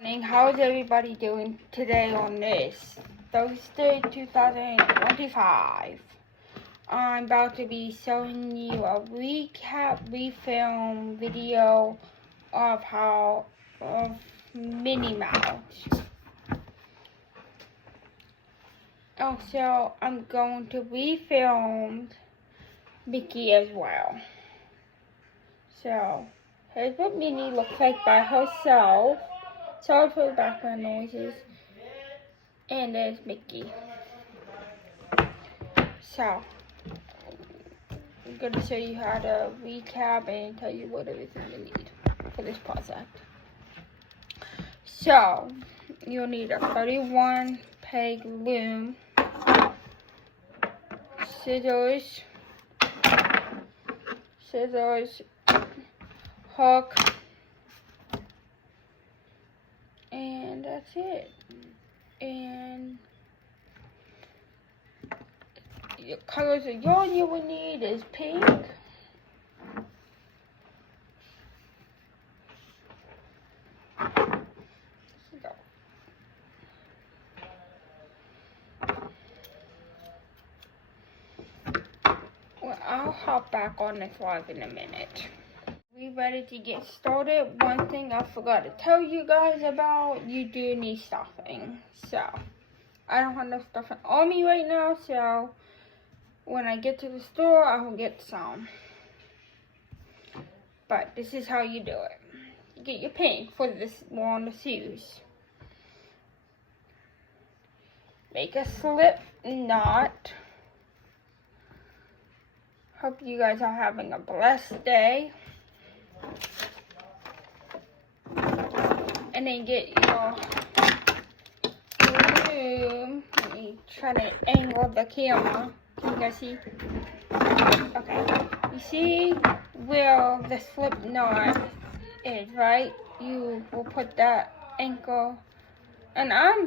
How's everybody doing today on this Thursday 2025? I'm about to be showing you a refilm video of Minnie Mouse. Also, I'm going to refilm Mickey as well. So, here's what Minnie looks like by herself. Sorry for the background noises. And there's Mickey. So, I'm going to show you how to recap and tell you what everything you need for this project. So, you'll need a 31 peg loom, scissors, hook, and that's it. And the colors of yarn you will need is pink, well, I'll hop back on this live in a minute. We ready to get started. One thing I forgot to tell you guys about, you do need stuffing. So, I don't have no stuffing on me right now, so when I get to the store, I will get some. But this is how you do it. You get your pink for this more on the shoes. Make a slip knot. Hope you guys are having a blessed day. And then get your loom. Let me try to angle the camera. Can you guys see? Okay. You see where the slip knot is, right? You will put that ankle. And I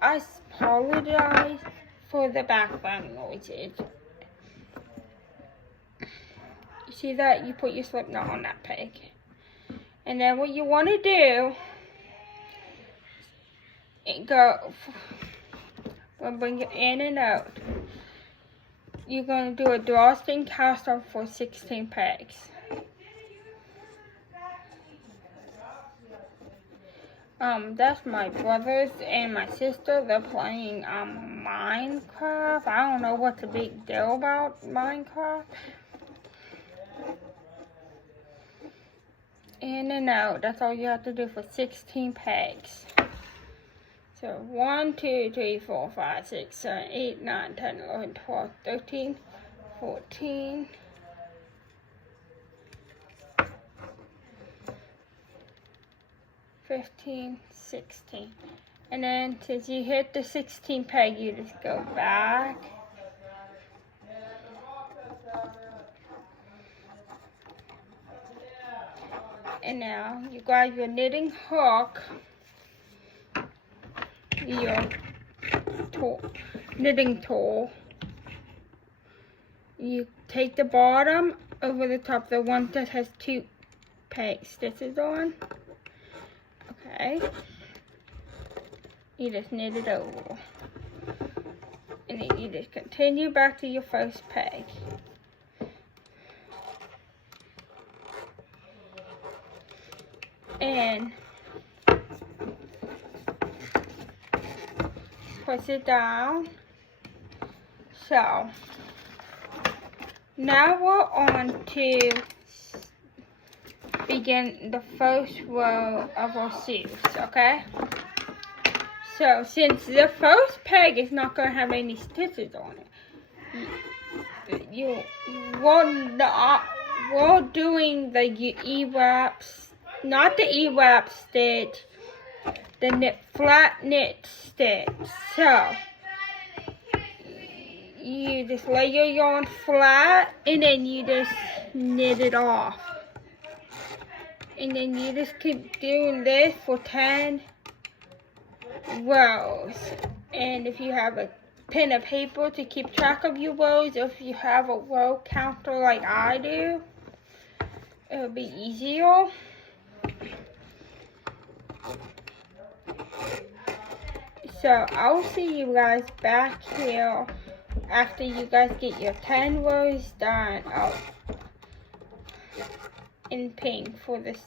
apologize for the background noises. You see that? You put your slip knot on that peg. And then what you want to do, bring it in and out. You're going to do a drawstring cast off for 16 pegs. That's my brothers and my sister. They're playing Minecraft. I don't know what's the big deal about Minecraft. In and out. That's all you have to do for 16 pegs. So 1, 2, 3, 4, 5, 6, 7, 8, 9, 10, 11, 12, 13, 14, 15, 16. And then since you hit the 16 peg, you just go back. And now you grab your hook, your knitting tool. You take the bottom over the top, the one that has 2 peg stitches on. Okay. You just knit it over. And then you just continue back to your first peg. And push it down. So now we're on to begin the first row of our shoes, okay? So since the first peg is not going to have any stitches on it, we're doing the E-wraps. Not the E-wrap stitch, the flat knit stitch. So, you just lay your yarn flat and then you just knit it off. And then you just keep doing this for 10 rows. And if you have a pen of paper to keep track of your rows, or if you have a row counter like I do, it'll be easier. So I'll see you guys back here after you guys get your 10 rows done in pink for this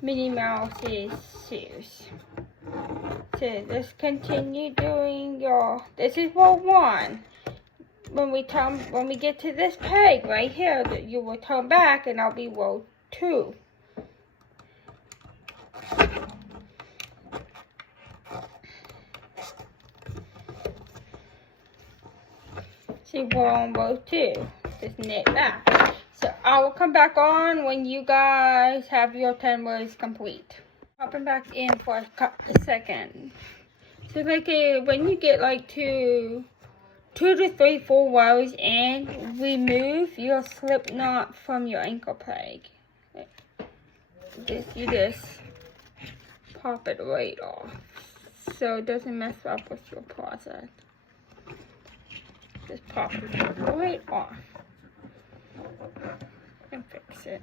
Minnie Mouse's shoes. So just continue doing this is row 1. When we get to this peg right here, you will turn back and I'll be row 2. See, we're on row 2. Just knit back. So I will come back on when you guys have your 10 rows complete. Popping back in for a second. So like when you get like 2 to 3 full rows in, remove your slip knot from your ankle peg. You just pop it right off so it doesn't mess up with your process. Just pop it right off and fix it.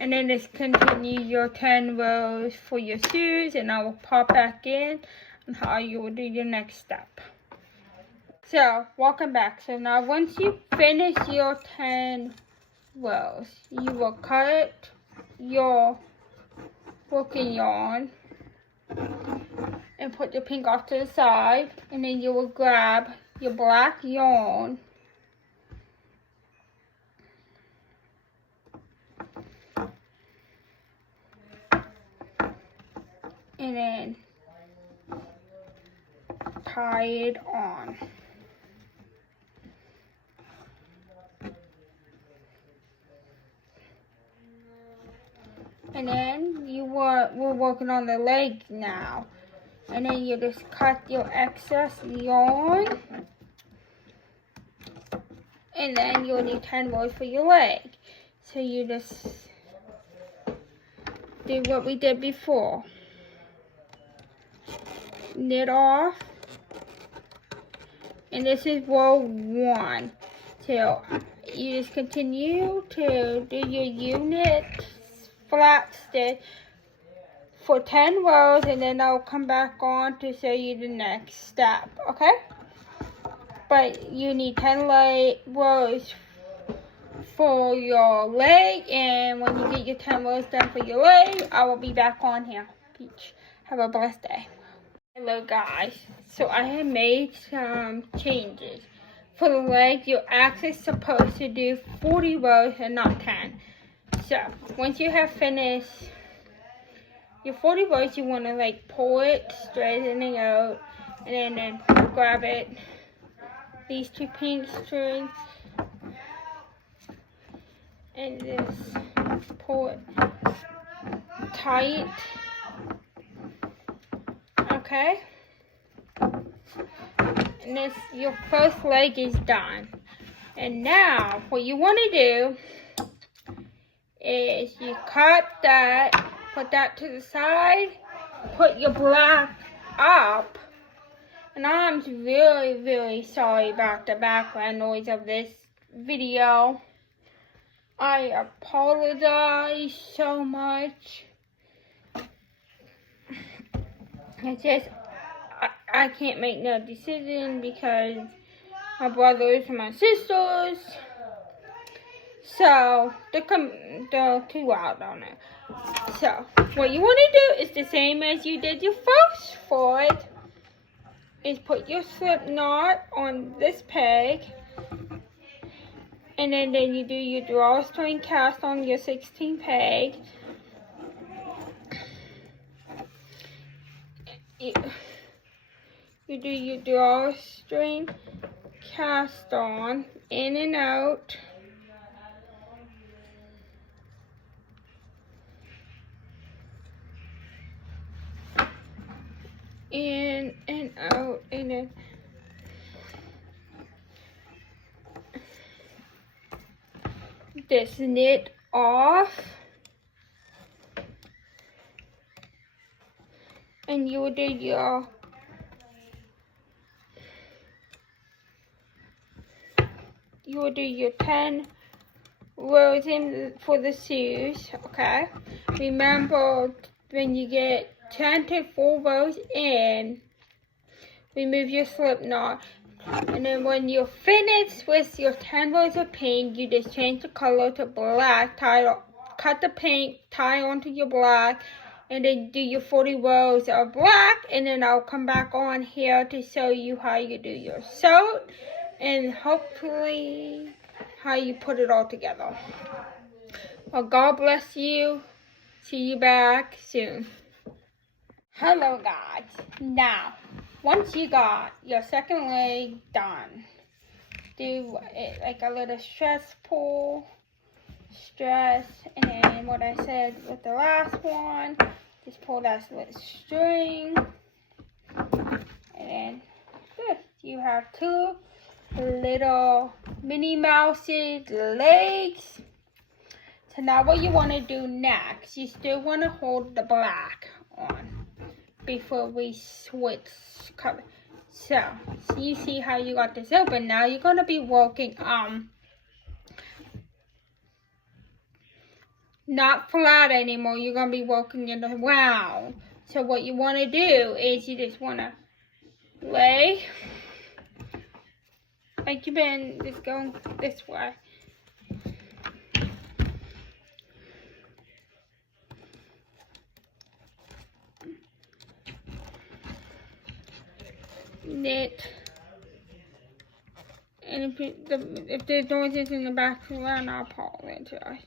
And then just continue your 10 rows for your shoes, and I will pop back in on how you will do your next step. So, welcome back. So now once you finish your 10 rows, you will cut your working yarn and put your pink off to the side, and then you will grab your black yarn and then tie it on. And then we're working on the leg now. And then you just cut your excess yarn. And then you'll need 10 rows for your leg. So you just do what we did before. Knit off. And this is row 1. So you just continue to do your unit flat stitch for 10 rows, and then I'll come back on to show you the next step, okay? But you need 10 rows for your leg, and when you get your 10 rows done for your leg, I will be back on here. Peach, have a blessed day. Hello guys, so I have made some changes. For the leg, you're actually supposed to do 40 rows and not 10. So, once you have finished your 40 rows, you want to like pull it, straighten it out, and then grab it, these 2 pink strings, and just pull it tight, okay? And this, your first leg is done. And now, what you want to do is you cut that, put that to the side, put your black up, and I'm really sorry about the background noise of this video. I apologize so much. It's just, I can't make no decision because my brothers and my sisters, so they're too loud on it. So what you want to do is the same as you did your first fold, is put your slip knot on this peg, and then you do your drawstring cast on your 16 peg. You do your drawstring cast on, in and out. In and out, and then this knit off, and you will do your 10 rows in for the shoes, okay? Remember, when you get 10 to 4 rows in, remove your slip knot. And then when you're finished with your 10 rows of paint, you just change the color to black, cut the paint, tie onto your black, and then do your 40 rows of black, and then I'll come back on here to show you how you do your sew, and hopefully how you put it all together. Well, God bless you. See you back soon. Hello guys. Now, once you got your second leg done, do it like a little stress pull, stress, and then what I said with the last one, just pull that little string, and then good. You have 2 little Minnie Mouse's legs. So now what you want to do next, you still want to hold the black on before we switch color. So you see how you got this open. Now you're going to be working not flat anymore. You're going to be working in the round. So what you want to do is you just want to lay like you've been just going this way. Knit. And if there's noises in the background, I'll apologize.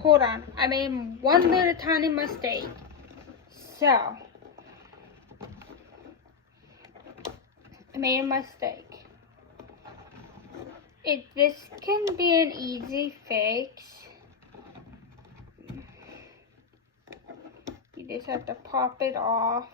Hold on, I made one little tiny mistake. So, I made a mistake. This can be an easy fix. You just have to pop it off.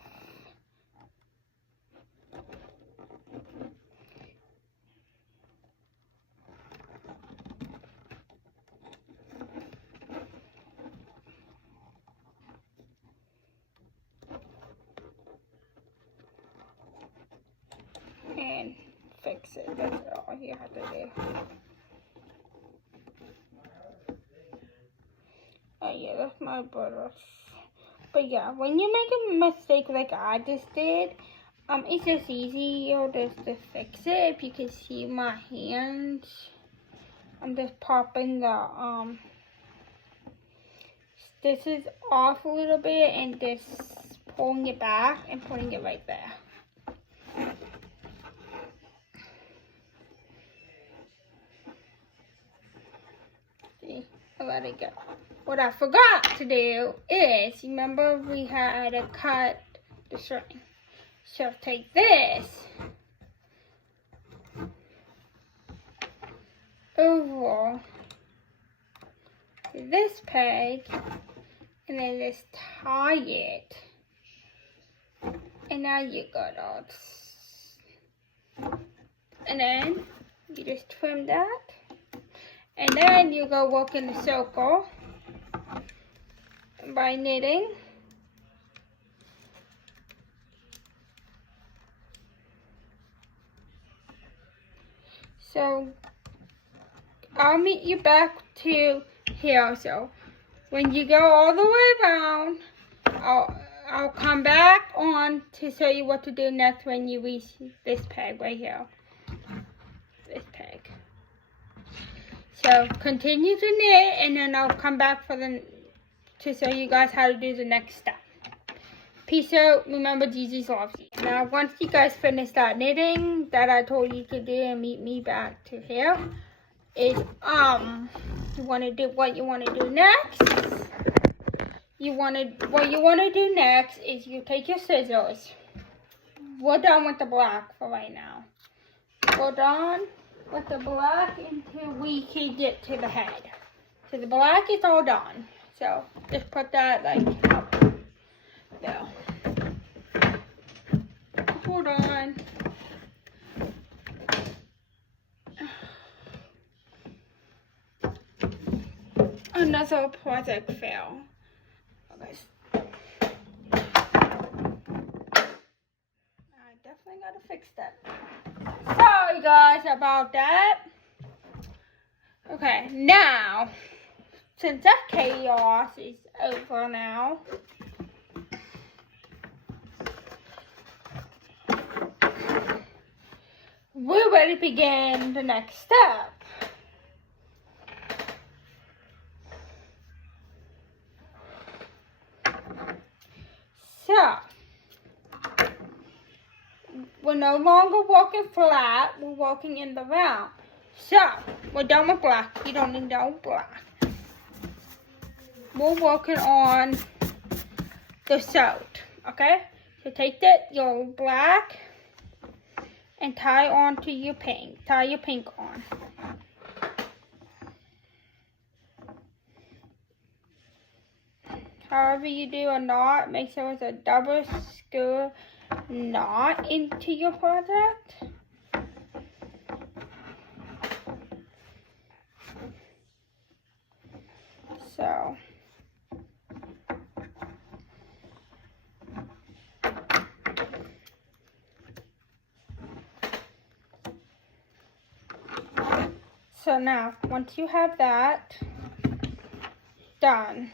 And fix it. That's all you have to do. Oh yeah, that's my butter. But yeah, when you make a mistake like I just did, it's just easier just to fix it. If you can see my hands, I'm just popping the stitches off a little bit and just pulling it back and putting it right there. See, I let it go. What I forgot to do is, remember we had to cut the string. So take this over to this peg and then just tie it. And now you got all. And then you just trim that. And then you go work in a circle by knitting. So I'll meet you back to here. So when you go all the way around, I'll come back on to show you what to do next when you reach this peg right here. This peg. So continue to knit, and then I'll come back to show you guys how to do the next step. Peace out. Remember, Jesus loves you. Now, once you guys finish that knitting that I told you to do and meet me back to here, is what you want to do next. What you want to do next is you take your scissors. We're done with the black for right now. We're done with the black until we can get to the head. So the black is all done. So just put that like up there. Hold on. Another project fail. Okay. definitely gotta fix that. Sorry guys about that. Okay, now, since that chaos is over now, we're ready to begin the next step. So, we're no longer walking flat, we're walking in the round. So, we're done with black. You don't need no black. We're working on the sewed, okay? So take your black and tie onto your pink. Tie your pink on. However you do a knot, make sure it's a double screw knot into your project. So now, once you have that done,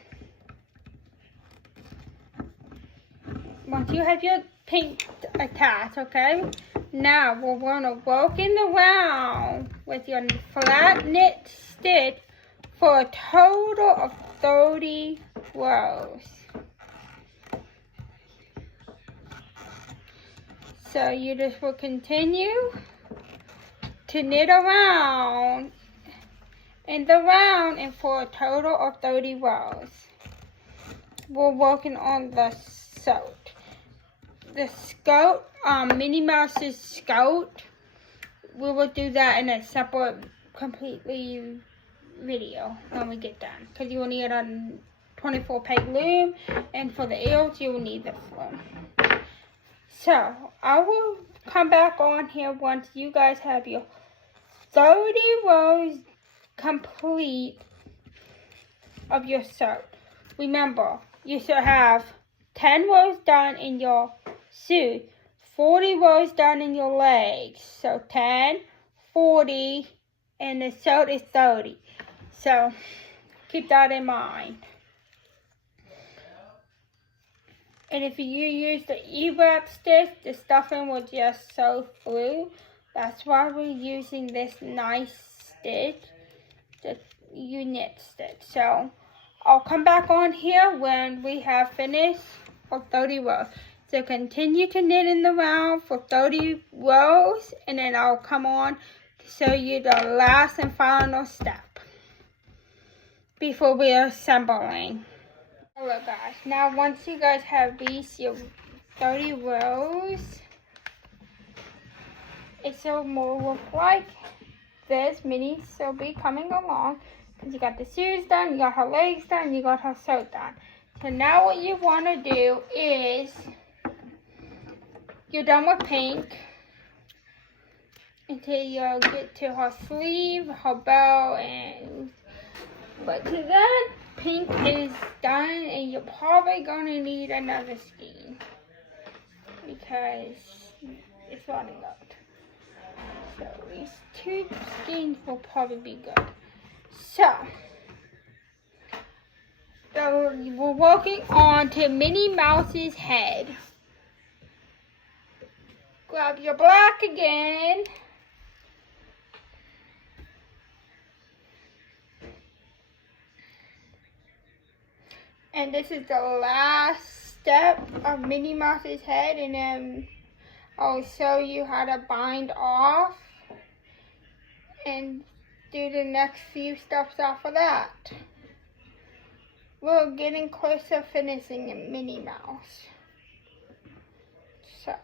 once you have your pink attached, okay? Now we're gonna work in the round with your flat knit stitch for a total of 30 rows. So you just will continue to knit around in the round and for a total of 30 rows. We're working on the sewed. The skirt, Minnie Mouse's skirt, we will do that in a separate, completely video when we get done. Because you will need a 24 peg loom, and for the ears, you will need this loom. So, I will come back on here once you guys have your 30 rows complete of your sew. Remember, you should have 10 rows done in your suit, 40 rows done in your legs. So 10, 40, and the sewed is 30. So keep that in mind. And if you use the E-wrap stitch, the stuffing will just sew through. That's why we're using this nice stitch, the knit stitch. So I'll come back on here when we have finished for 30 rows. So continue to knit in the round for 30 rows, and then I'll come on to show you the last and final step before we are assembling. Alright guys, now once you guys have reached your 30 rows, it will more look like this. Minnie will be coming along because you got the shoes done, you got her legs done, you got her sew done. So now what you want to do is, you're done with pink until you get to her sleeve, her bow, and but to that, pink is done, and you're probably going to need another skein because it's running out. So these 2 skeins will probably be good. So we're working on to Minnie Mouse's head. Grab your black again. And this is the last step of Minnie Mouse's head, and then I'll show you how to bind off and do the next few steps after that. We're getting close to finishing Minnie Mouse. So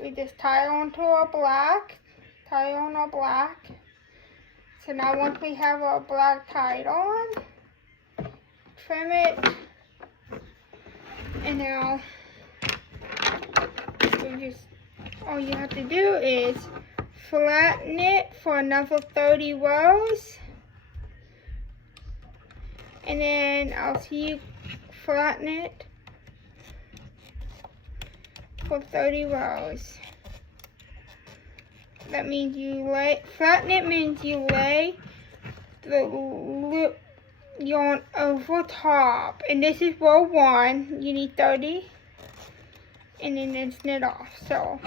we just tie onto our black, tie on our black. So now once we have our black tied on, trim it, and now all you have to do is flatten it for another 30 rows, and then I'll see you flatten it for 30 rows. That means you lay, flatten it means you lay the loop yarn over top. And this is row 1. You need 30. And then it's knit off. So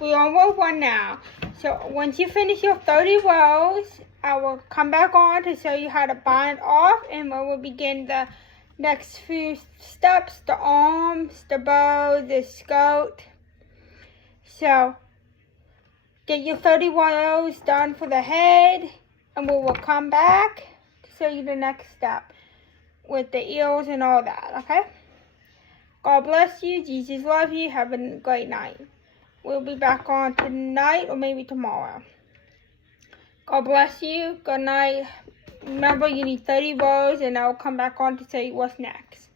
we're on row 1 now. So once you finish your 30 rows, I will come back on to show you how to bind off, and we will begin the next few steps, the arms, the bow, the skirt. So get your 30 rows done for the head, and we will come back to show you the next step with the ears and all that, okay? God bless you. Jesus love you. Have a great night. We'll be back on tonight or maybe tomorrow. God bless you. Good night. Remember, you need 30 rows, and I'll come back on to tell you what's next.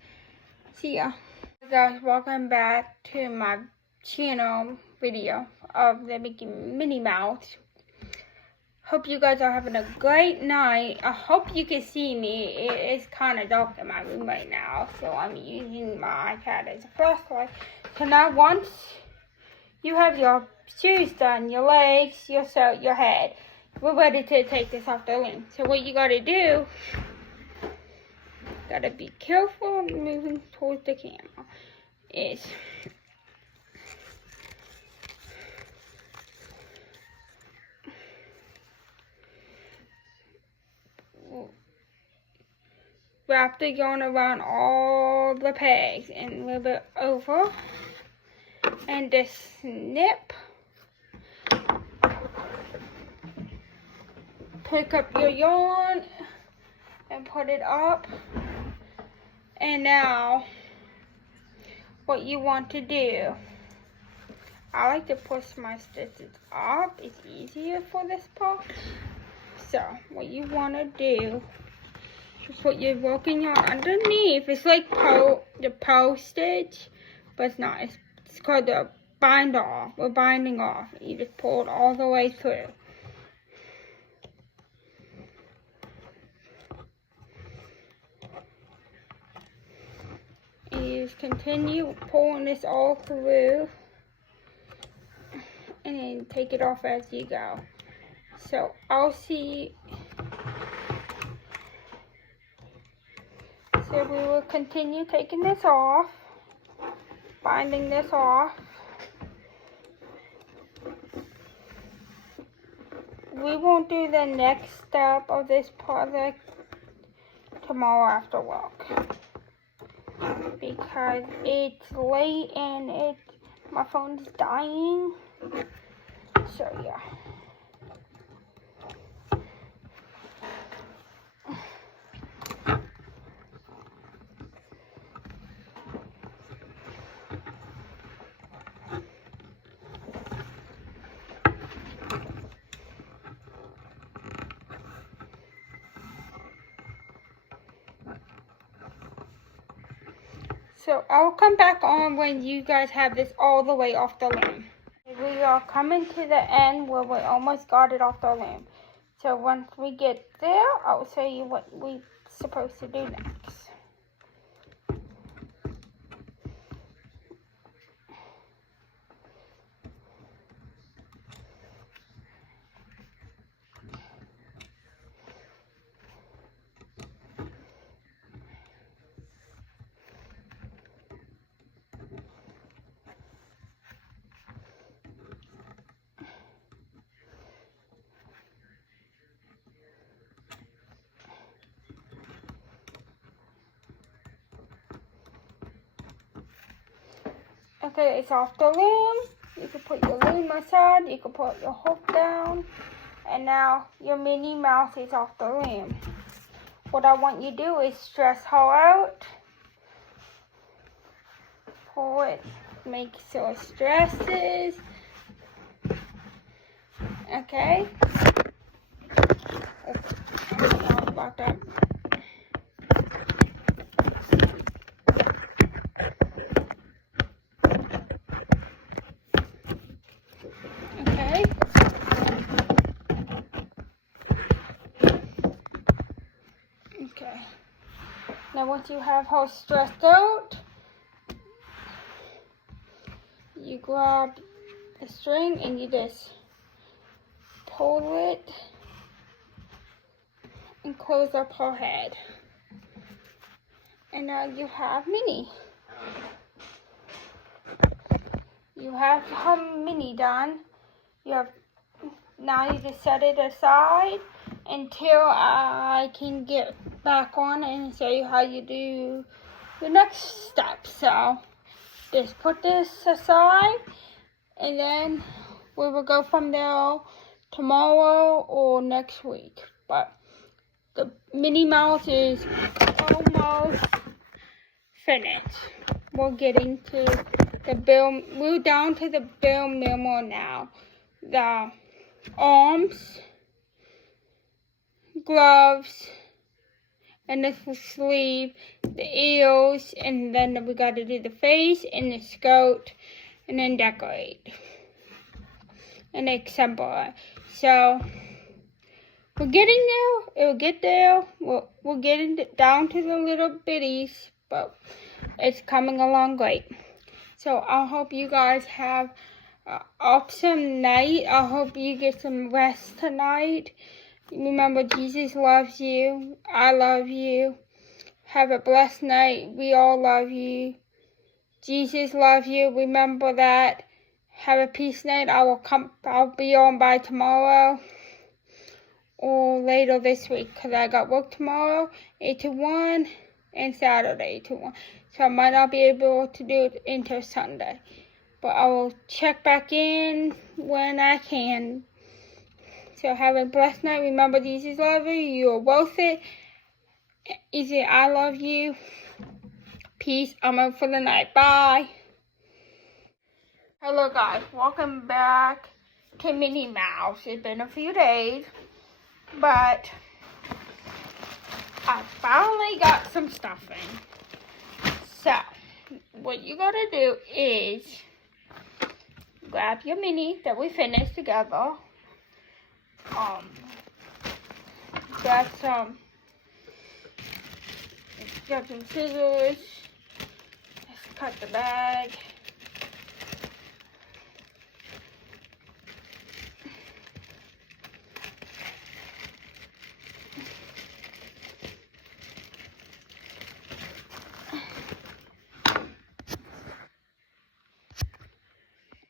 See ya. Hey guys, welcome back to my channel video of the Minnie Mouse. Hope you guys are having a great night. I hope you can see me. It's kind of dark in my room right now, so I'm using my iPad as a flashlight. So now once you have your shoes done, your legs, your head, we're ready to take this off the loom. So what you gotta do, gotta be careful moving towards the camera, is wrap the yarn around all the pegs and move it over, and just snip. Pick up your yarn and put it up. And now, what you want to do, I like to push my stitches up. It's easier for this part. So, what you want to do, put your working yarn underneath. It's like the post stitch, but it's not. It's called the bind off. We're binding off. You just pull it all the way through. You just continue pulling this all through, and then take it off as you go. So I'll see. So we will continue taking this off, binding this off. We won't do the next step of this project tomorrow after work, because it's late and my phone's dying. So yeah. So I'll come back on when you guys have this all the way off the loom. We are coming to the end where we almost got it off the loom. So once we get there, I'll show you what we're supposed to do next. Okay, it's off the loom. You can put your loom aside, you can put your hook down, and now your Minnie Mouse is off the loom. What I want you to do is stress her out. Pull it, make sure it stresses. Okay. About that. Okay. Now once you have her stressed out, grab the string and you just pull it and close up her head. And now you have Minnie. You have her Minnie done. Now you just set it aside until I can get back on and show you how you do the next step. So just put this aside and then we will go from there tomorrow or next week. But the Minnie Mouse is almost finished. We're getting to the bill. We're down to the bill minimum now. The arms, gloves, and the sleeve, the ears, and then we got to do the face and the skirt, and then decorate and assemble it. So we're getting there. It'll get there. We're getting down to the little bitties, but it's coming along great. So I hope you guys have an awesome night. I hope you get some rest tonight. Remember, Jesus loves you. I love you. Have a blessed night. We all love you. Jesus loves you. Remember that. Have a peace night. I'll be on by tomorrow or later this week because I got work tomorrow 8 to 1 and Saturday 8 to 1. So I might not be able to do it until Sunday. But I will check back in when I can. So have a blessed night. Remember, Jesus loves you. You're worth it. Easy, I love you. Peace. I'm out for the night. Bye. Hello guys. Welcome back to Minnie Mouse. It's been a few days, but I finally got some stuffing. So what you gotta do is grab your Minnie that we finished together. Grab some scissors. Let's cut the bag.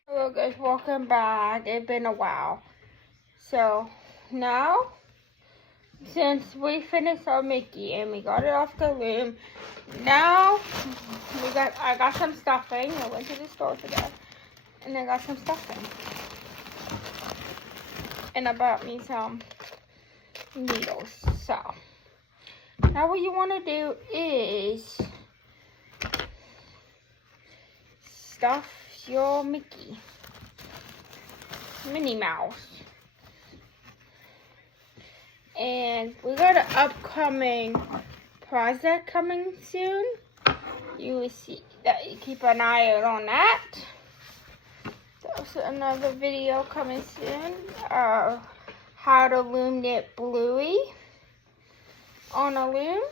Hello guys, welcome back. It's been a while. So now, since we finished our Mickey and we got it off the loom, now I got some stuffing. I went to the store today and I got some stuffing. And I bought me some needles. So now what you want to do is stuff your Minnie Mouse. And we got an upcoming project coming soon. You will see that. You keep an eye out on that. There's another video coming soon. How to loom knit Bluey on a loom.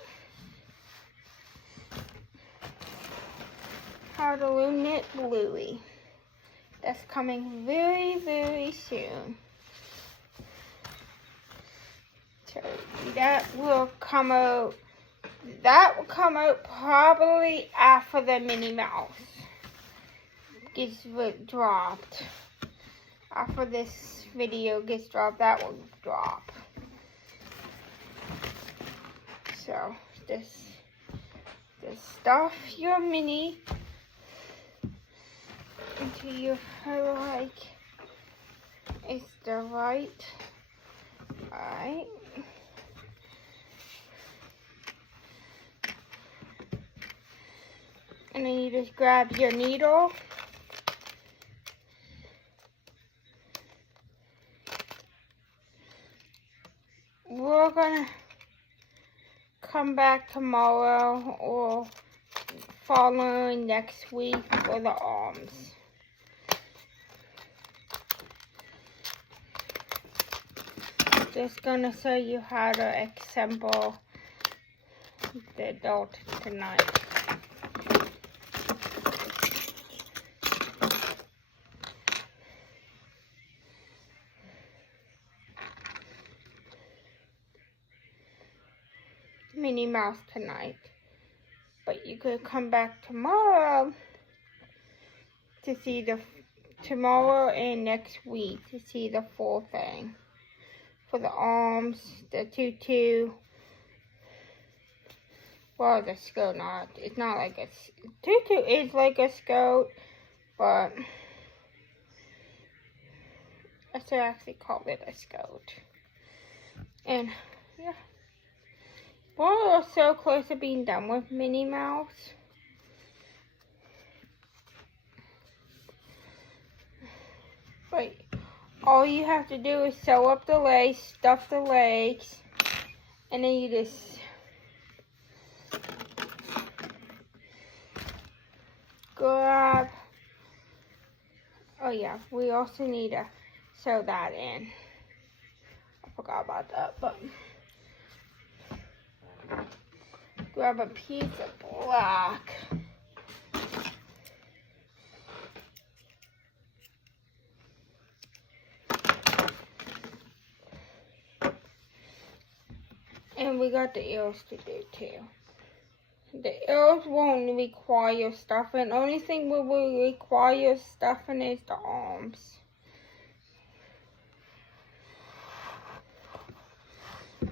How to loom knit Bluey. That's coming very, very soon. So that will come out probably after the Minnie Mouse gets dropped. After this video gets dropped, that will drop. So this stuff your Minnie until you feel like it's the right. Alright. And then you just grab your needle. We're gonna come back tomorrow or following next week for the arms. Just gonna show you how to assemble the adult tonight. Minnie Mouse tonight. But you could come back tomorrow to see tomorrow and next week to see the full thing. For the arms, the tutu. Well, the skirt not. It's not like a tutu is like a skirt, but I should actually call it a skirt. And yeah, we're so close to being done with Minnie Mouse. But all you have to do is sew up the legs, stuff the legs, and then you just grab. Oh yeah, we also need to sew that in. I forgot about that, but grab a piece of black. And we got the ears to do too. The ears won't require stuffing. Only thing we will require stuffing is the arms.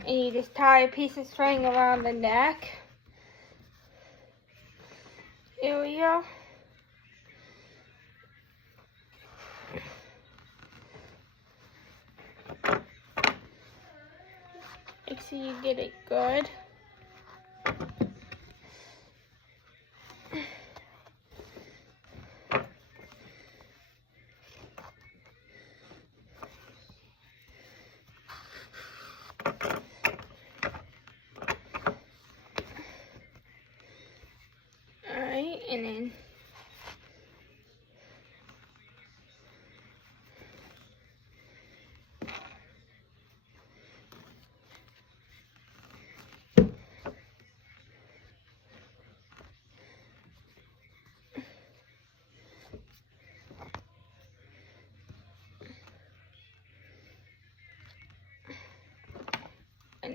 And you just tie a piece of string around the neck area. Make sure you get it good. Alright, and then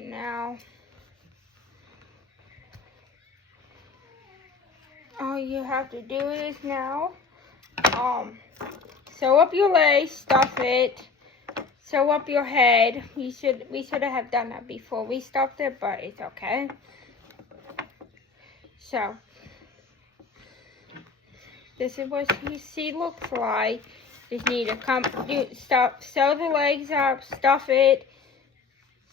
now all you have to do is now sew up your legs, stuff it, sew up your head. We should have done that before we stuffed it, but it's okay. So this is what she looks like. Just need to sew the legs up, stuff it,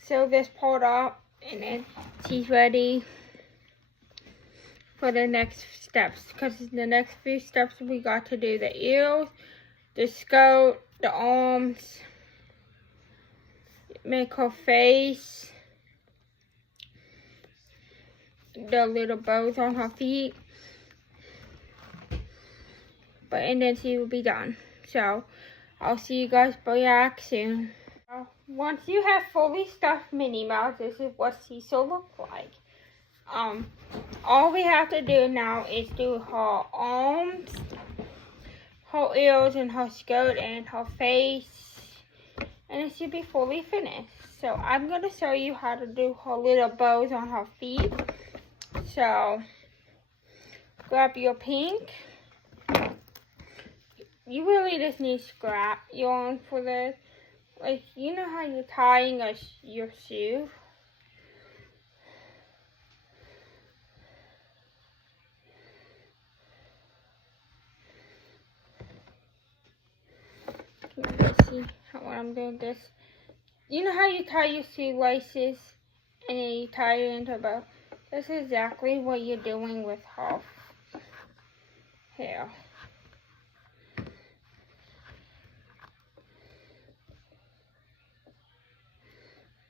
sew this part up, and then she's ready for the next steps. Because the next few steps we got to do the ears, the skirt, the arms, make her face, the little bows on her feet. And then she will be done. So I'll see you guys back soon. Once you have fully stuffed Minnie Mouse, this is what she will look like. All we have to do now is do her arms, her ears, and her skirt, and her face, and it should be fully finished. So I'm going to show you how to do her little bows on her feet. So grab your pink. You really just need scrap yarn for this. Like, you know how you're tying your shoe? Let's see what I'm doing this. You know how you tie your shoelaces and then you tie it into a bow? That's exactly what you're doing with her hair.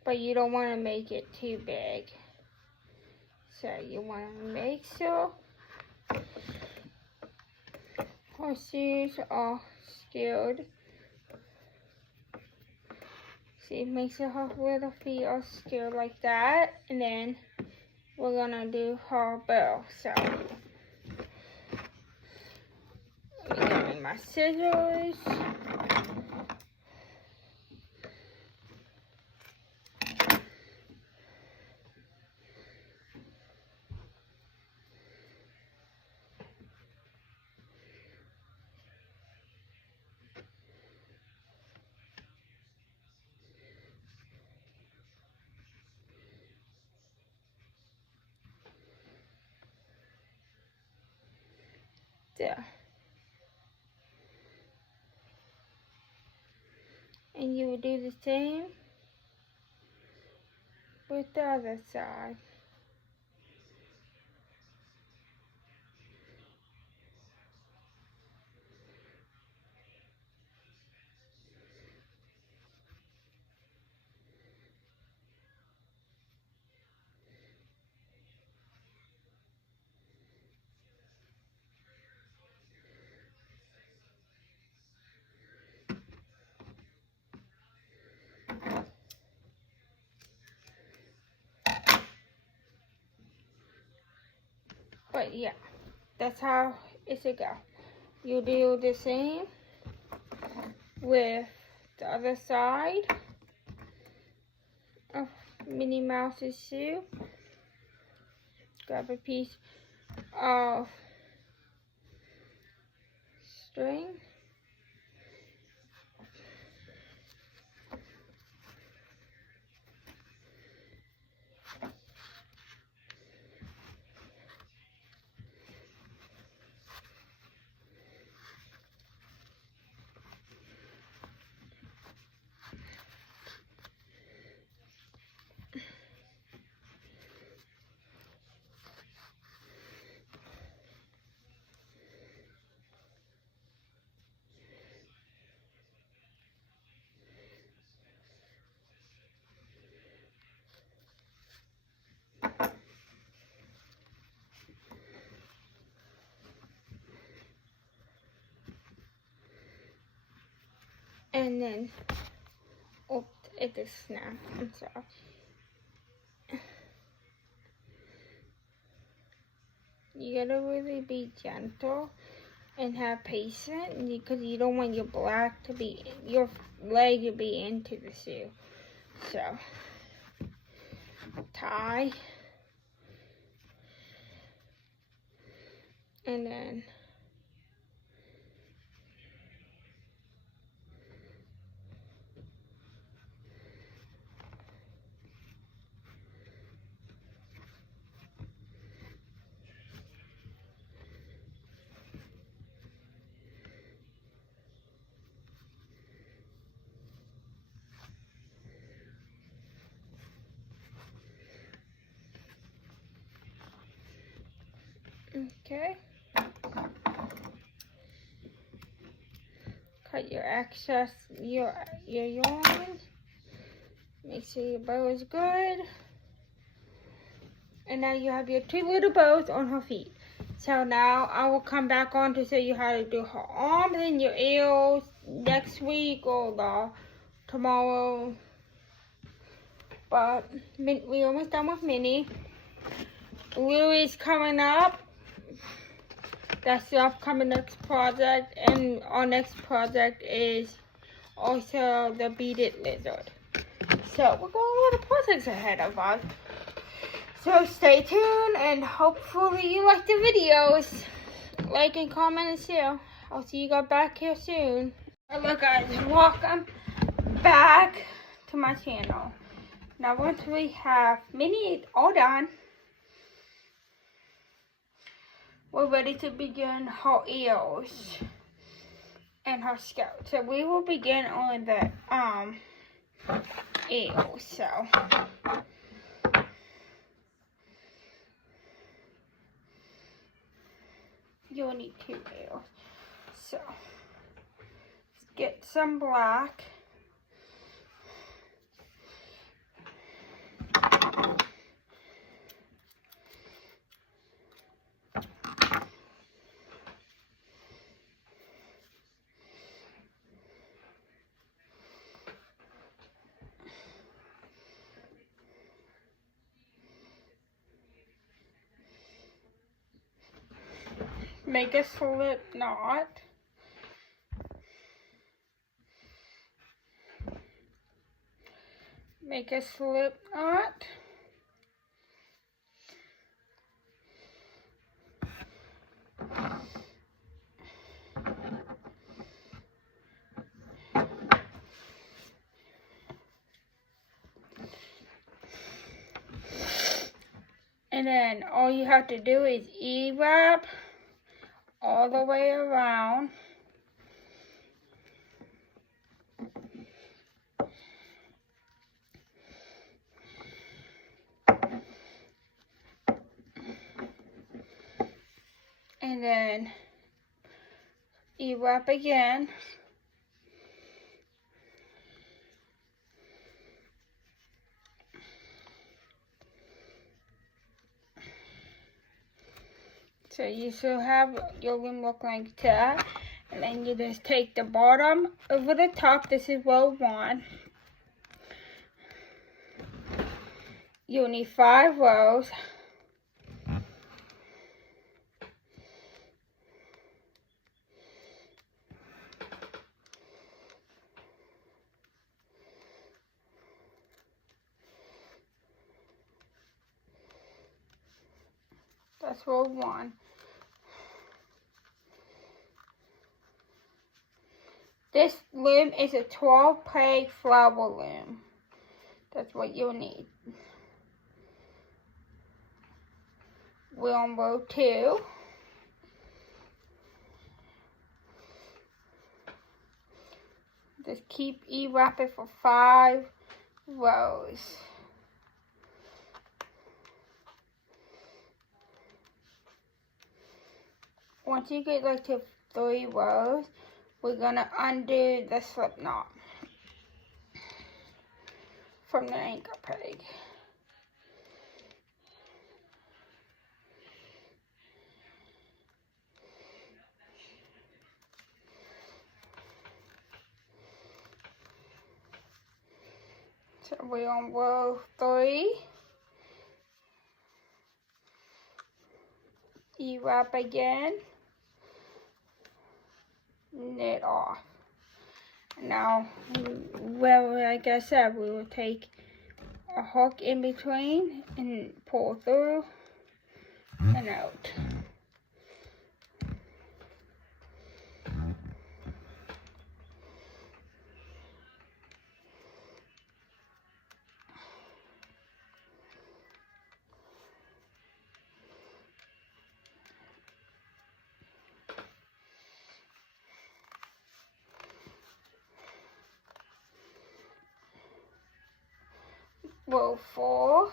But you don't want to make it too big. So you want to make sure her shoes are skewed. See, make sure her little feet are skewed like that. And then we're going to do her bow. So let me get my scissors. there. And you will do the same with the other side. But yeah, that's how it should go. You do the same with the other side of Minnie Mouse's shoe. Grab a piece of string. And then, oh, it just snapped. I'm sorry. You gotta really be gentle and have patience because you don't want your leg to be into the shoe. So, tie. And then okay. Cut your excess, your yarn. Make sure your bow is good. And now you have your two little bows on her feet. So now I will come back on to show you how to do her arms and your ears next week or tomorrow. But we almost done with Minnie. Louie's coming up. That's the upcoming next project. And our next project is also the beaded lizard. So we've got a lot of projects ahead of us. So stay tuned and hopefully you like the videos. Like and comment and share. I'll see you guys back here soon. Hello guys, welcome back to my channel. Now once we have Minnie all done, we're ready to begin her ears and her scalp. So we will begin on the ears. So you'll need 2 ears. So let's get some black. Make a slip knot. Make a slip knot. And then all you have to do is E-wrap all the way around. And then you wrap again. So you still have your loom look like that. And then you just take the bottom over the top. This is row 1. You'll need 5 rows. That's row 1. This loom is a 12-peg flower loom. That's what you'll need. We're on row 2. Just keep wrapping for 5 rows. Once you get like to 3 rows, we're gonna undo the slip knot from the anchor peg. So we're on row 3. You wrap again, knit off. Now, well, like I said, we will take a hook in between and pull through and out. Row 4.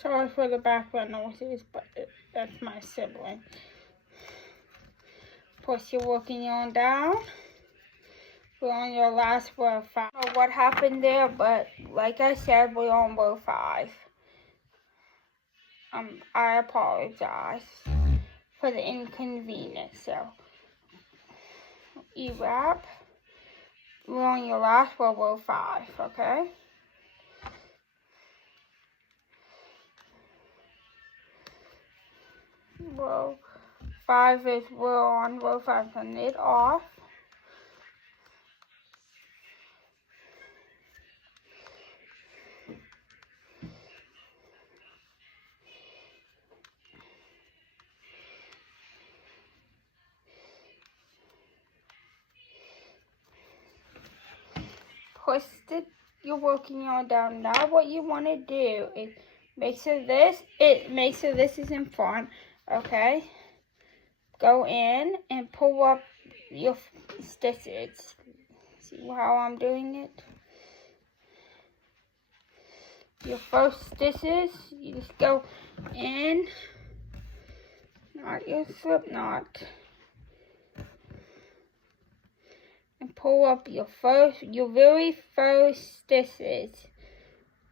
Sorry for the background noises, but that's my sibling. Push your working yarn down. We're on your last row 5. I don't know what happened there, but like I said, we're on row 5. I apologize for the inconvenience. So, you wrap. We're on your last row 5, okay? Row 5 is we're on row 5, so knit off. Push your working yarn down. Now what you want to do is make sure this is in front, okay? Go in and pull up your stitches. See how I'm doing it? Your first stitches, you just go in, not your slip knot, and pull up your very first stitches.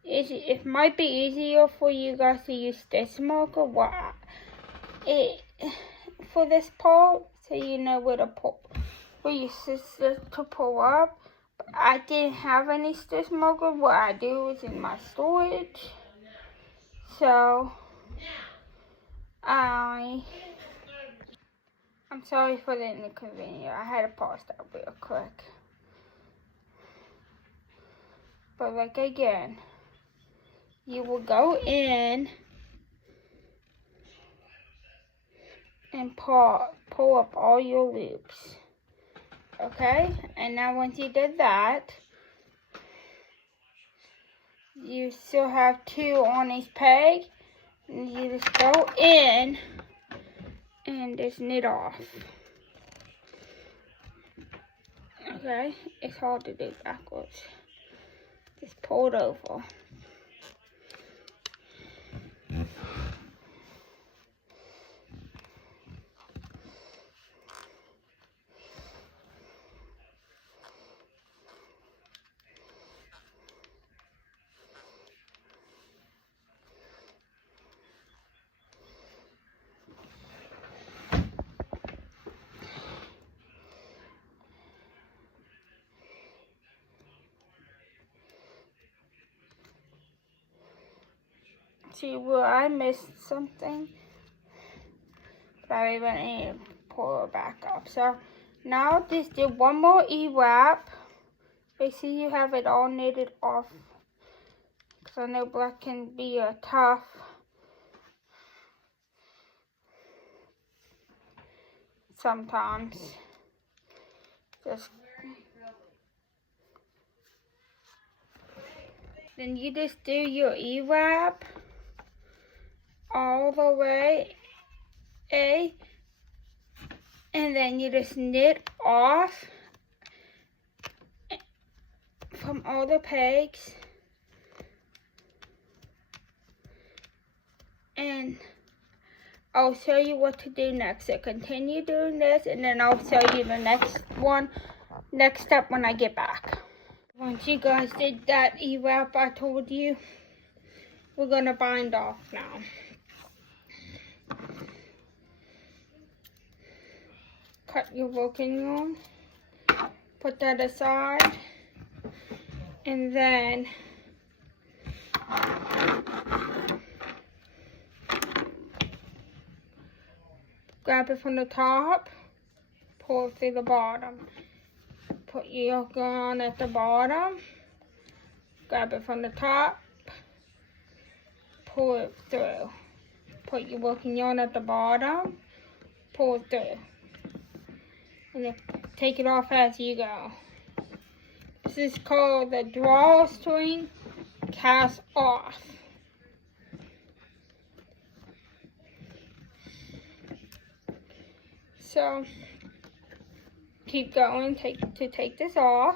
It might be easier for you guys to use stitch marker for this part, so you know where to pull, where your stitches to pull up. But I didn't have any stitch marker. What I do is in my storage. So I'm sorry for the inconvenience. I had to pause that real quick. But like again, you will go in and pull up all your loops. Okay? And now once you did that, you still have 2 on each peg. And you just go in and just knit off. Okay? It's hard to do backwards. Just pull it over. See, well, I missed something, but I even need to pull it back up. So now just do one more E-wrap. Make sure you have it all knitted off, because I know black can be tough. Sometimes. Then you just do your E-wrap all the way, and then you just knit off from all the pegs, and I'll show you what to do next. So continue doing this, and then I'll show you the next step when I get back. Once you guys did that E-wrap I told you, we're gonna bind off now. Cut your working yarn, put that aside, and then grab it from the top, pull it through the bottom. Put your yoke on at the bottom, grab it from the top, pull it through. Put your working yarn at the bottom, pull it through. And then take it off as you go. This is called the drawstring cast off. So keep going to take this off.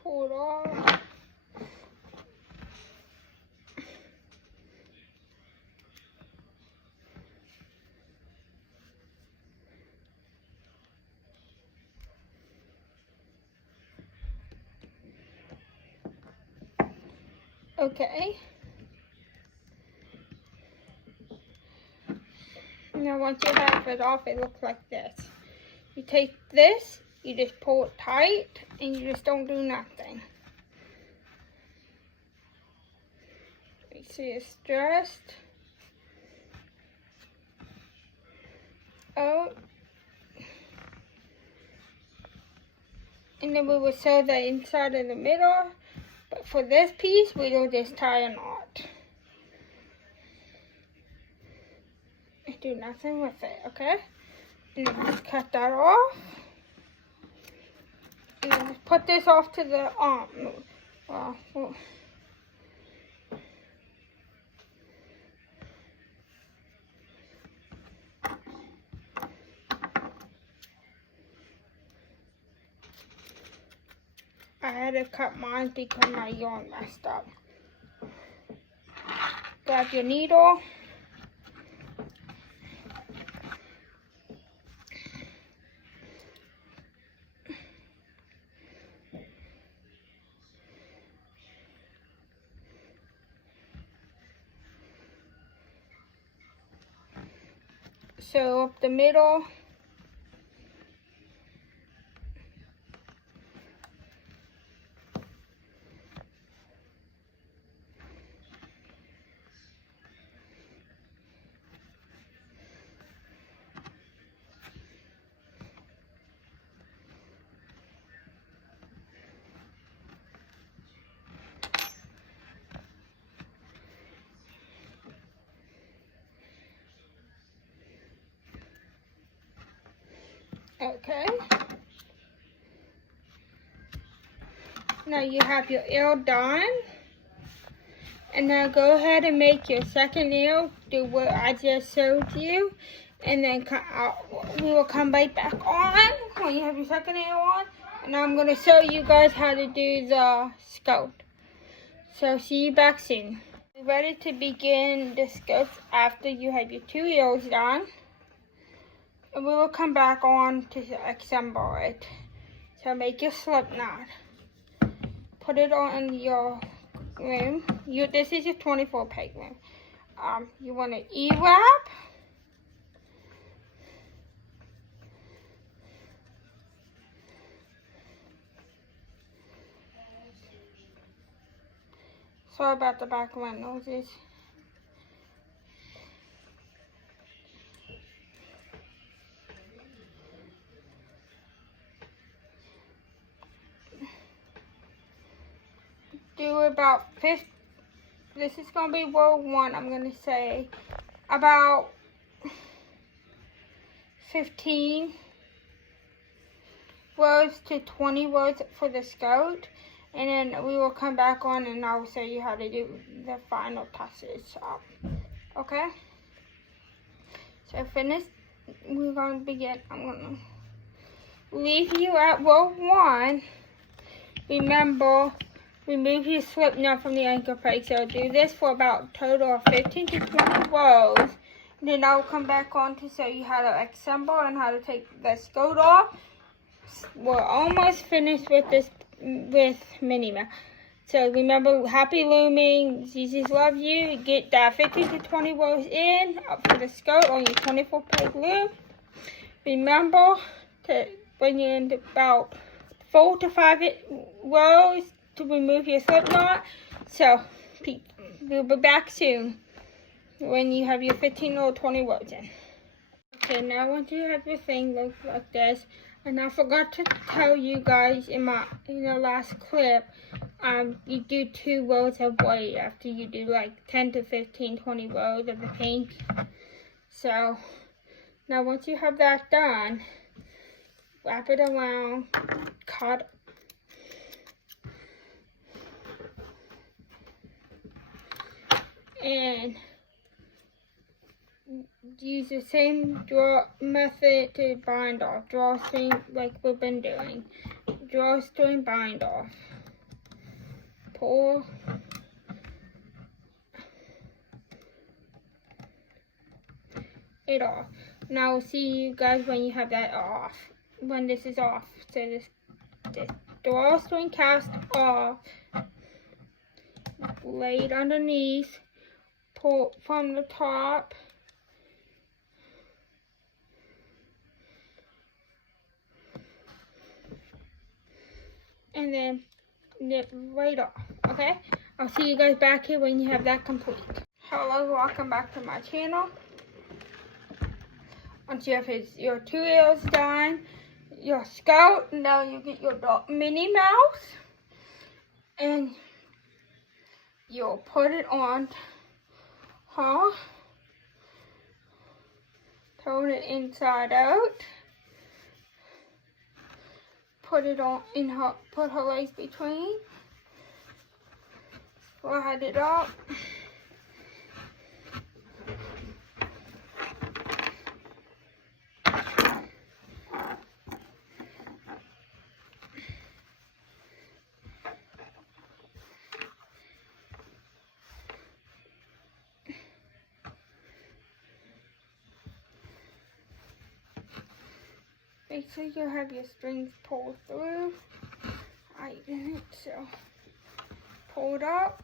Pull it off. Okay. Now once you have it off, it looks like this. You take this, you just pull it tight, and you just don't do nothing. You see it's stressed. Oh. And then we will sew the inside in the middle. But for this piece, we will just tie a knot. And do nothing with it, okay? And then just cut that off. And then just put this off to the had to cut mine because my yarn messed up. Grab your needle. So up the middle. Okay. Now you have your L done. And now go ahead and make your second nail. Do what I just showed you. And then we will come right back on when you have your second nail on. And I'm going to show you guys how to do the skirt. So see you back soon. We're ready to begin the skirt after you have your 2 ears done. And we will come back on to assemble it. So make your slip knot. Put it on your loom. This is your 24-peg loom. You want to E-wrap. Sorry about the back of my noses. Do about 50. This is going to be row 1. I'm going to say about 15 rows to 20 rows for the skirt. And then we will come back on and I'll show you how to do the final touches. Okay? So finish. We're going to begin. I'm going to leave you at row 1. Remember, remove your slip knot from the ankle peg. So do this for about a total of 15 to 20 rows. And then I'll come back on to show you how to assemble and how to take the skirt off. We're almost finished with this with Minnie Mouse. So remember, happy looming. Jesus love you. Get that 15 to 20 rows in up for the skirt on your 24-peg loom. Remember to bring in about 4 to 5 rows to remove your slip knot. So we'll be back soon when you have your 15 or 20 rows in. Okay, now once you have your thing look like this, and I forgot to tell you guys in the last clip, you do 2 rows of white after you do like 10 to 15, 20 rows of the pink. So now once you have that done, wrap it around, cut, and use the same draw method to bind off. Drawstring like we've been doing. Drawstring, bind off. Pull. It off. Now we'll see you guys when you have that off. When this is off. So this drawstring cast off. Lay it underneath. Pull from the top. And then nip right off, okay? I'll see you guys back here when you have that complete. Hello, welcome back to my channel. Once you have your 2 ears done, your skirt, now you get your Minnie Mouse. And you'll put it on her. Turn it inside out. Put it on in her, put her legs between. Slide it up. make sure you have your strings pulled through. I didn't, so pull it up.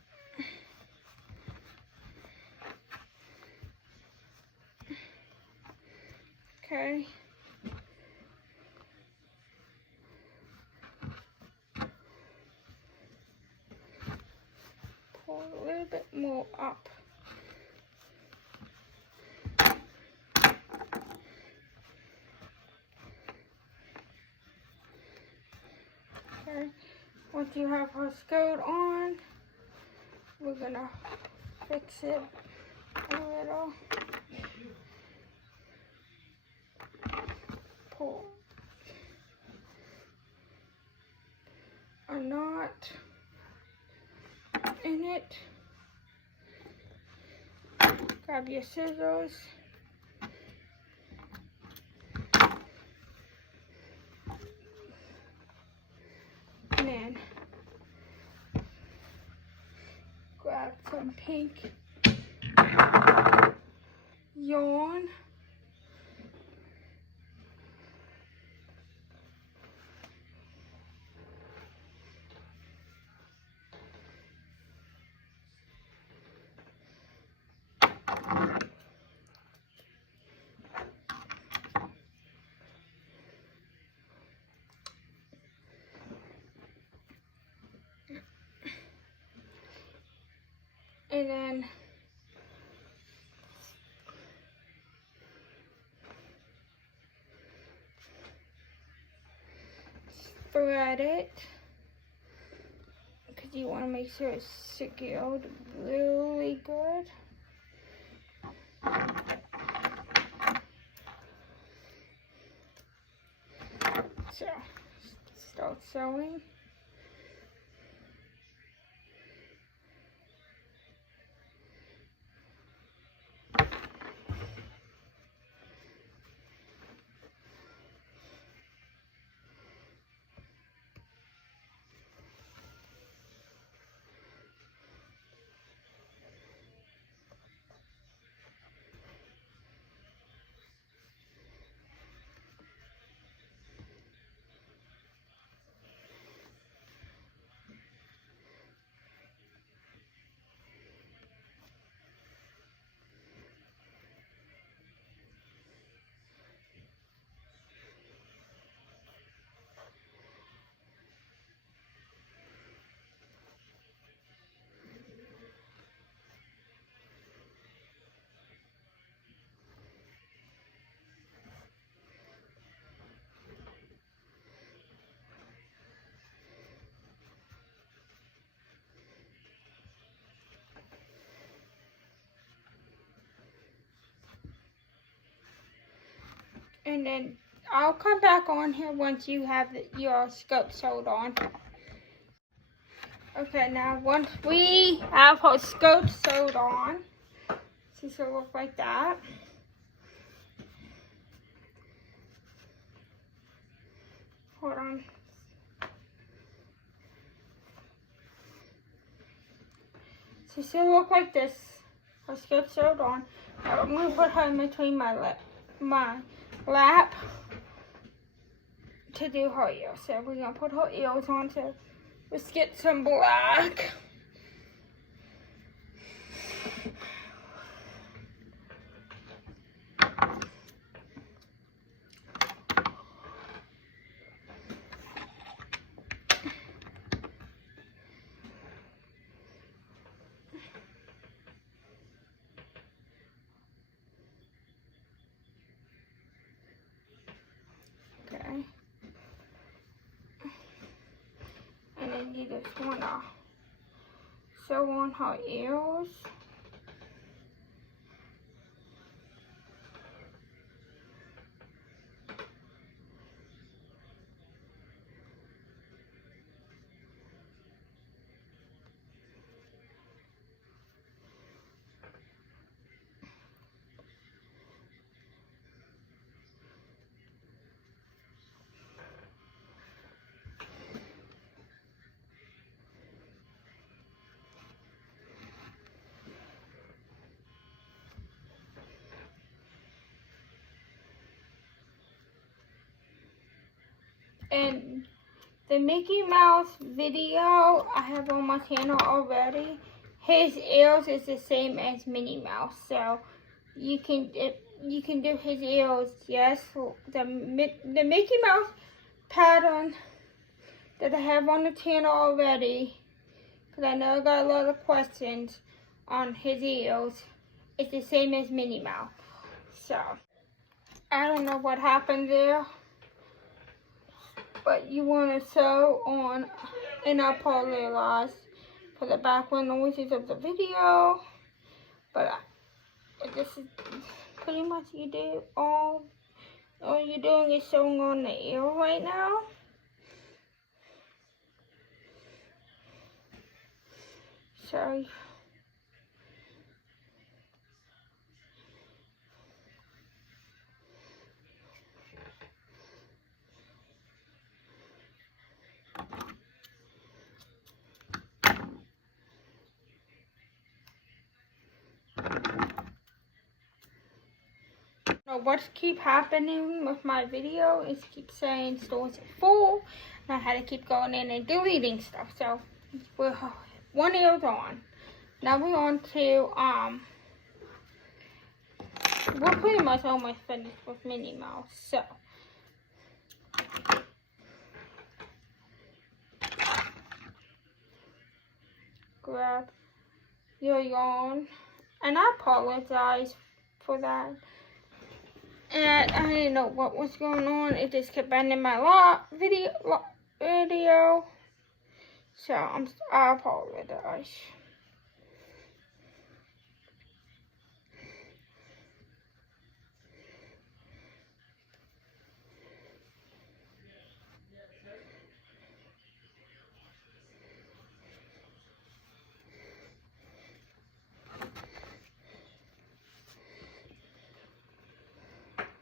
Okay. Pull a little bit more up. Okay. Once you have her skirt on, we're gonna fix it a little. Pull a knot in it. Grab your scissors. And then grab some pink yarn. And then thread it, because you want to make sure it's secured really good. So, start sewing. And then I'll come back on here once you have your skirt sewed on. Okay, now once we have her skirt sewed on, she should look like that. Hold on. She should look like this. Her skirt sewed on. Now I'm going to put her in between my lap to do her ears. So we're going to put her ears on, so let's get some black. Okay. And then you just want to sew on her ears. And the Mickey Mouse video I have on my channel already. His ears is the same as Minnie Mouse, so you can do his ears. Yes, the Mickey Mouse pattern that I have on the channel already, because I know I got a lot of questions on his ears. It's the same as Minnie Mouse. So I don't know what happened there, but you want to sew on, and I apologize for the background noises of the video, but this is pretty much all you're doing is sewing on the ear right now. So what keep happening with my video is keep saying stores are full, and I had to keep going in and deleting stuff. So we're one ear's on. Now we're on to we're pretty much almost finished with Minnie Mouse. So grab your yarn, and I apologize for that. And I didn't know what was going on. It just kept ending my video. So I apologize.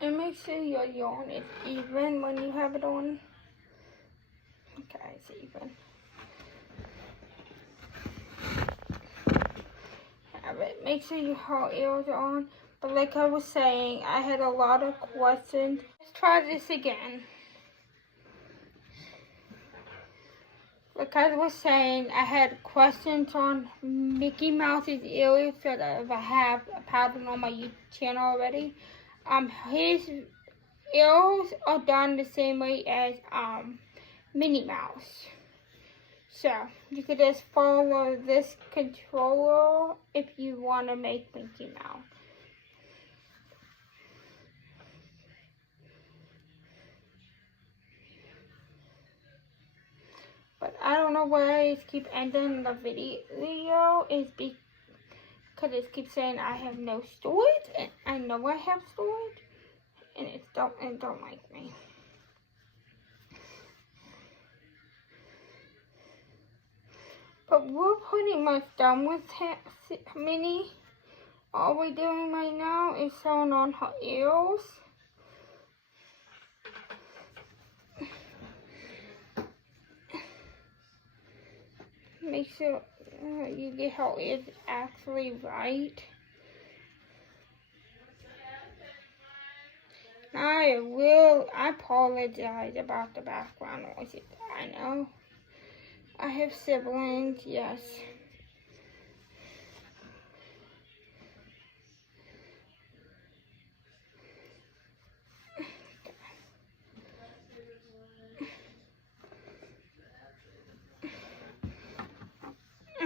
And make sure your yarn is even when you have it on. Okay, it's even. Have it. Make sure your whole ears are on. But like I was saying, I had a lot of questions. Let's try this again. Like I was saying, I had questions on Mickey Mouse's ears, so that if I have a pattern on my YouTube channel already. His ears are done the same way as Minnie Mouse. So you could just follow this controller if you want to make Mickey Mouse. But I don't know why I just keep ending the video. Is because it keeps saying I have no storage, and I know I have storage, and it don't like me. But we're pretty much done with Minnie. All we're doing right now is sewing on her ears. Make sure you get her ears actually right. I apologize about the background noises. I know. I have siblings, yes.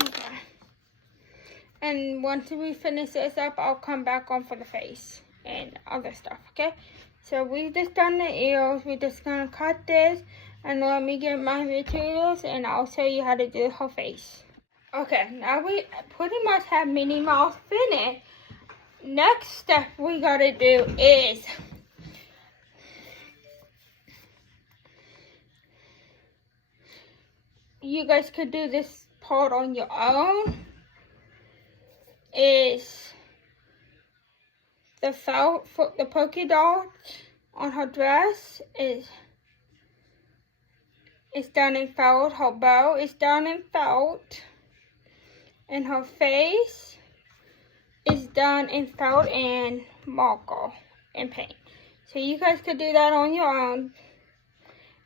Okay. And once we finish this up, I'll come back on for the face and other stuff, okay? So we just done the ears. We're just gonna cut this and let me get my materials, and I'll show you how to do her face. Okay, now we pretty much have Minnie Mouse finished. Next step we gotta do is you guys could do this part on your own. Is the felt for the polka dot on her dress is done in felt. Her bow is done in felt, and her face is done in felt and marker and paint. So you guys could do that on your own.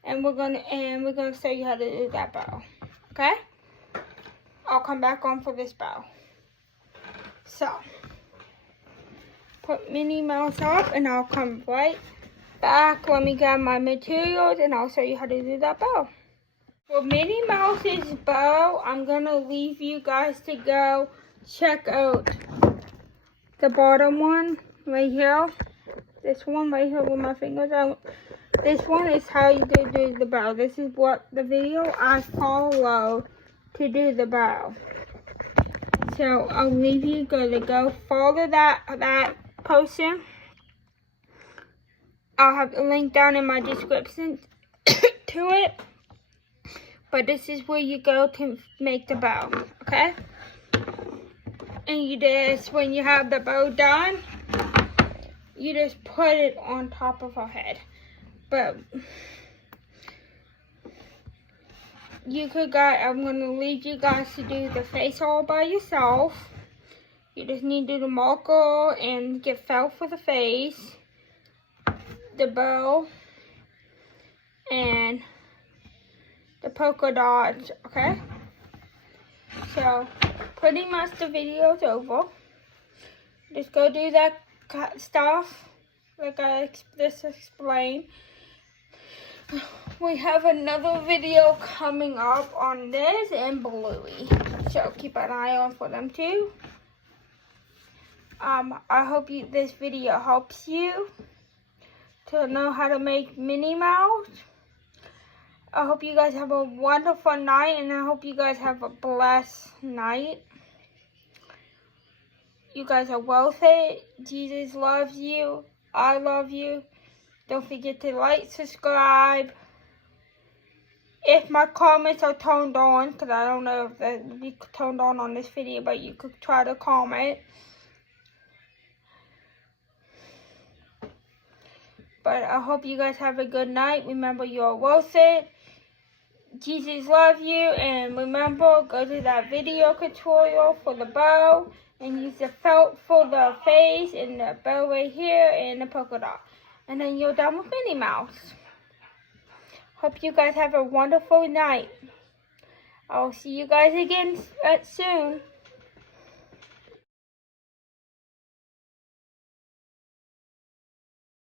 and we're gonna show you how to do that bow. Okay? I'll come back on for this bow. So, put Minnie Mouse up, and I'll come right back. Let me grab my materials, and I'll show you how to do that bow. For Minnie Mouse's bow, I'm gonna leave you guys to go check out the bottom one right here. This one right here with my fingers out. This one is how you do the bow. This is what the video I followed to do the bow. So I'll leave you to go follow that potion. I'll have the link down in my description to it. But this is where you go to make the bow, okay? And you just, when you have the bow done, you just put it on top of her head. But you could, guys, I'm gonna leave you guys to do the face all by yourself. You just need to do the marker and get felt for the face, the bow, and the polka dots, okay? So, pretty much the video's over. Just go do that stuff, like I just explained. We have another video coming up on this and Bluey, so keep an eye on for them too. I hope this video helps you to know how to make Minnie Mouse. I hope you guys have a wonderful night, and I hope you guys have a blessed night. You guys are worth it. Jesus loves you. I love you. Don't forget to like, subscribe. If my comments are turned on, because I don't know if they'll be turned on this video, but you could try to comment. But I hope you guys have a good night. Remember, you're worth it. Jesus loves you, and remember, go to that video tutorial for the bow and use the felt for the face and the bow right here and the polka dot. And then you're done with Minnie Mouse. Hope you guys have a wonderful night. I'll see you guys again soon.